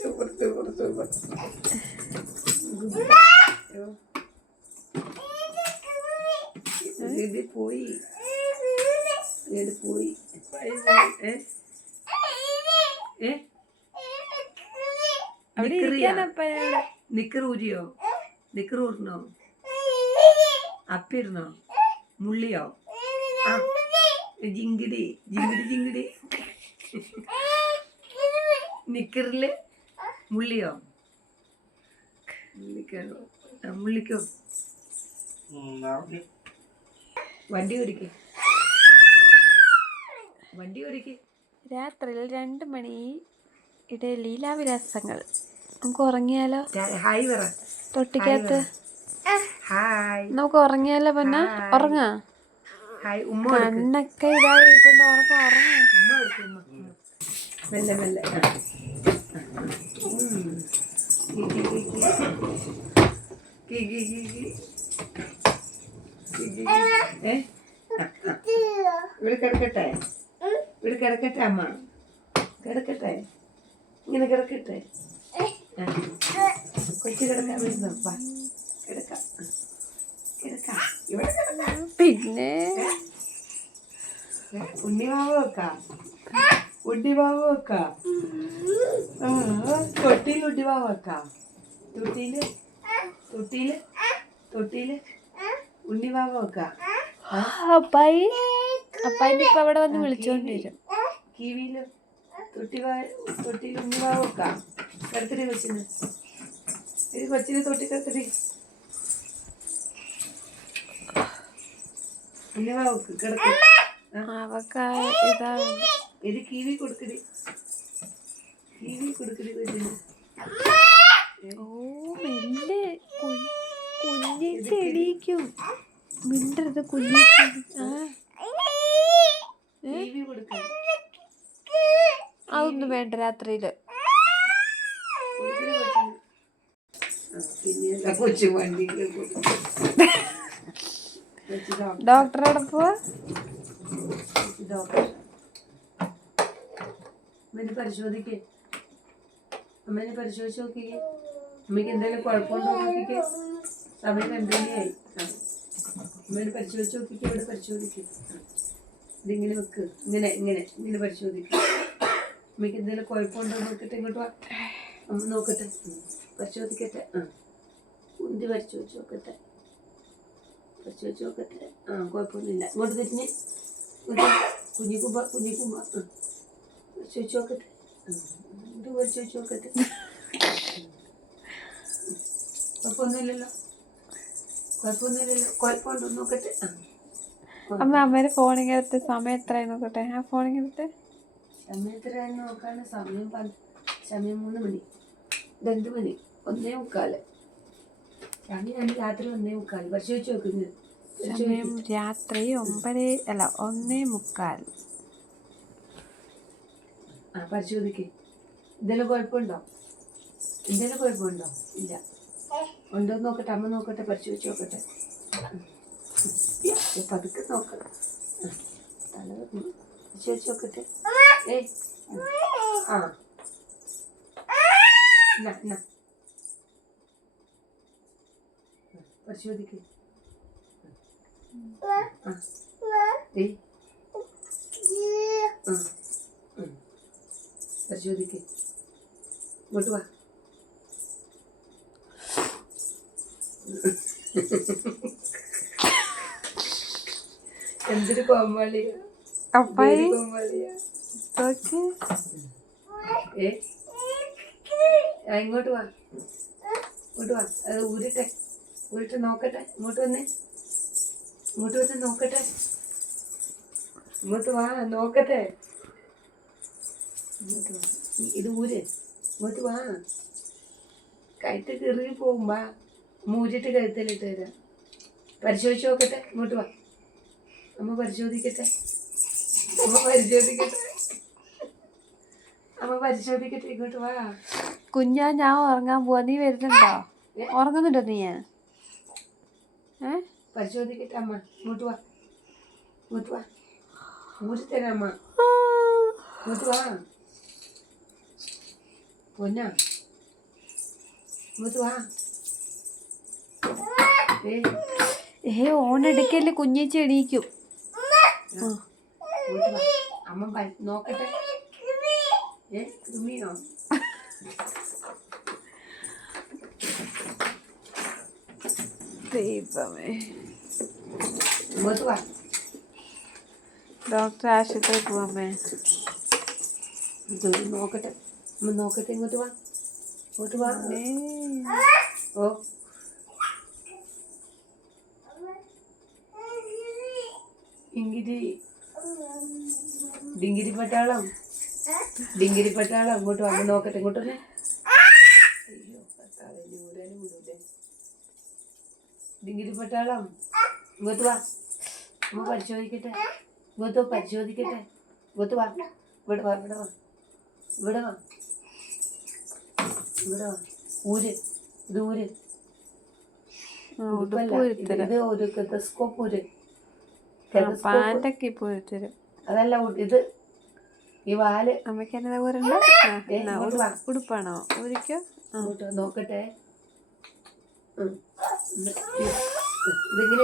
Super super super. ഇത് പോയി പോയി. നിക്കറൂരിയോ? നിക്കറൂർന്നോ? അപ്പിരുന്നോ? മുള്ളിയോ? ജിങ്കിടി ജിങ്കിടി ജിങ്കിടി. നിക്കറില് മുള്ളിയോ? മുള്ളിക്കാണോ? മുള്ളിക്കോ? വണ്ടി ഓടിക്ക്, വണ്ടി ഓടിക്ക്. രാത്രിയിൽ 2 മണി ഇടയിൽ ലീലാവിലാസങ്ങൾ. നമുക്ക് ഉറങ്ങിയാലോ? ഹായ് പറ. തൊട്ടിക്കകത്ത് ഹായ്. നമുക്ക് ഉറങ്ങിയാലോ? പിന്നെ ഉറങ്ങാ. ഹായ്. ഉമ്മ കണ്ണൊക്കെ ഇതായി ഇപ്പം ഉറങ്ങാ. മെല്ലെ മെല്ലെ. ഇവിടെ കിടക്കട്ടെ, ഇവിടെ കിടക്കട്ടെ അമ്മ, കിടക്കട്ടെ, ഇങ്ങനെ കിടക്കട്ടെ. കൊച്ചു കിടക്കാൻ വരുന്നു. കിടക്കാം കിടക്കാം, ഇവിടെ കിടക്കാം. പിന്നെ ഉണ്ണിമാവ് വെക്കാം, ഉണ്ണിമാവ് വെക്കാം. തൊട്ടിയിൽ ഉണ്ണിമാവ് വെക്കാം. തൊട്ടിയില് തൊട്ടിയില് തൊട്ടിയില് ഉണ്ണിമാവ് വെക്കാം. അപ്പായി അപ്പായിന്റെ ഇപ്പൊ അവിടെ വന്ന് വിളിച്ചോണ്ട് വരും. കിവിയില് തൊട്ടിയിൽ ഉണ്ണിമാവ് വെക്കാം. കിടത്തിരി കൊച്ചിന്, ഇത് കൊച്ചിന് തൊട്ടി കിടത്തിരി. ഉണ്ണിമാവ് വെക്ക്, കിടക്ക്. അവക്ക് ഇതാണ്. ഇത് കിവി കൊടുക്കടി, കിവി കൊടുക്കടി കൊച്ചിന്. ഓ മെല്ലെ കുഞ്ഞിക്ക് എണീക്കും. മിണ്ടരുത് കുഞ്ഞിക്ക്. കിവി കൊടുക്ക. അതൊന്നും വേണ്ട രാത്രിയില്. പിന്നെ കൊച്ചു വണ്ടി ഡോക്ടറോടെ പോവാ. ഡോക്ടർ അമ്മേനെ പരിശോധിക്കേ, അമ്മേനെ പരിശോധിച്ച് നോക്കിക്കേ. അമ്മയ്ക്ക് എന്തെങ്കിലും കുഴപ്പമുണ്ടോ നോക്കിക്കേ. സമയം 2 മണിയായി. അമ്മേനെ പരിശോധിച്ച് നോക്കിക്കേ. ഇവിടെ പരിശോധിക്കും. ഇതിങ്ങനെ വെക്ക്, ഇങ്ങനെ ഇങ്ങനെ ഇങ്ങനെ പരിശോധിക്കും. അമ്മയ്ക്ക് എന്തെങ്കിലും കുഴപ്പമുണ്ടോ നോക്കിയിട്ട് ഇങ്ങോട്ട് വാ. അമ്മ നോക്കട്ടെ, പരിശോധിക്കട്ടെ. ഉന്തി പരിശോധിച്ച് നോക്കട്ടെ, പരിശോധിച്ച് നോക്കട്ടെ. കുഴപ്പമൊന്നുമില്ല. ഇങ്ങോട്ട് തിരിഞ്ഞ് കുഞ്ഞിക്കുമ്പ കുഞ്ഞിക്കുമ്പ പരിശോധിച്ച് നോക്കട്ടെ. ഇത് പരിശോധിച്ച് നോക്കട്ടെ. കുഴപ്പമൊന്നുമില്ലല്ലോ, കുഴപ്പമൊന്നുമില്ലല്ലോ. കുഴപ്പമുണ്ടോ നോക്കട്ടെ. അമ്മേടെ ഫോണിങ്ങടുത്ത് സമയം എത്രയായി നോക്കട്ടെ. ആ ഫോണിങ്ങടുത്ത് സമയം എത്രയായി നോക്കാണ്. സമയം 3 മണി, 2 മണി, 1:45. സമയം രാത്രി 1:45. പരിശോധിച്ച് നോക്കുന്നത്. സമയം രാത്രി 1:45. പരിശോധിക്കേ. എന്തെങ്കിലും കുഴപ്പമുണ്ടോ? എന്തെങ്കിലും കുഴപ്പമുണ്ടോ? ഇല്ല. ഉണ്ടോ നോക്കട്ടെ. അമ്മ നോക്കട്ടെ, പരിശോധിച്ച് നോക്കട്ടെ. പതുക്കെ നോക്കണം. തല പരിശോധിച്ച് നോക്കട്ടെ. പരിശോധിക്കേ. പരിശോധിക്കേ. ഇങ്ങോട്ട് വാ. എന്തൊരു കോമാളിയാ, കോമാളിയാ. ഇങ്ങോട്ട് വാ, ഇങ്ങോട്ട് വാ. അത് ഊരിട്ടെ നോക്കട്ടെ. ഇങ്ങോട്ട് വന്നേ, ഇങ്ങോട്ട് വന്ന് നോക്കട്ടെ. ഇങ്ങോട്ട് വാ, നോക്കട്ടെ. ഇങ്ങോട്ട് വാ. ഇത് ഊര്. ഇങ്ങോട്ട് വാ. കഴുത്ത് കീറി പോകുമ്പോ മൂരിട്ട് കഴുത്തലിട്ട് തരാം. പരിശോധിച്ച് നോക്കട്ടെ. ഇങ്ങോട്ട് വാ. അമ്മ പരിശോധിക്കട്ടെ, അമ്മ പരിശോധിക്കട്ടെ, അമ്മ പരിശോധിക്കട്ടെ. ഇങ്ങോട്ട് വാ. കുഞ്ഞാ, ഞാൻ ഉറങ്ങാൻ പോവാ. നീ വരുന്നുണ്ടോ? ഉറങ്ങുന്നുണ്ടോ നീ? പരിശോധിക്കട്ടെ അമ്മ. ഇങ്ങോട്ട് വാ, ഇങ്ങോട്ട് വാ. ഊരി തരാം അമ്മ. ഇങ്ങോട്ട് വാ പൊന്നാ ഇങ്ങോട്ട് വാ. ഓണെടുക്കല്ലേ, കുഞ്ഞേച്ചി എണീക്കും. ഇങ്ങോട്ട് വാ. അമ്മ നോക്കട്ടെ. തുമ്മിയോ? ദൈവമേ. ഇങ്ങോട്ട് വാ. ഡോക്ടർ ആശുപത്രി പോവാമേ. ഇതൊരു നോക്കട്ടെ. അമ്മ നോക്കട്ടെ. ഇങ്ങോട്ട് വാ. ഇങ്ങോട്ട് വാ. ഓ ഇങ്കിരി ഡിങ്കിരി പട്ടാളം, ഡിങ്കിരി പട്ടാളം. ഇങ്ങോട്ട് വാ. അമ്മ നോക്കട്ടെ. ഇങ്ങോട്ട് വന്നേ. അയ്യോ ഭർത്താവ് ഊരാനും വിടൂലേ. ഡിങ്കിരി പട്ടാളം ഇങ്ങോട്ട് വാ. അമ്മ പരിശോധിക്കട്ടെ. ഇങ്ങോട്ട് പരിശോധിക്കട്ടെ. ഇങ്ങോട്ട് വാ. ഇവിടെ വാ. ഇവിടെ വാ. ഇവിടെ വാ. ഇവിടെ വാ. ഊര്. ഇത് ഊര്. ഇത് ഒരു ടെലസ്കോപ്പ് ഊര്. അതല്ല ഇത് ഈ വാല്. അമ്മയ്ക്ക് എന്നതാ ഉടുപ്പാണോ? ഊരിക്കോ. നോക്കട്ടെ. ഇതിങ്ങനെ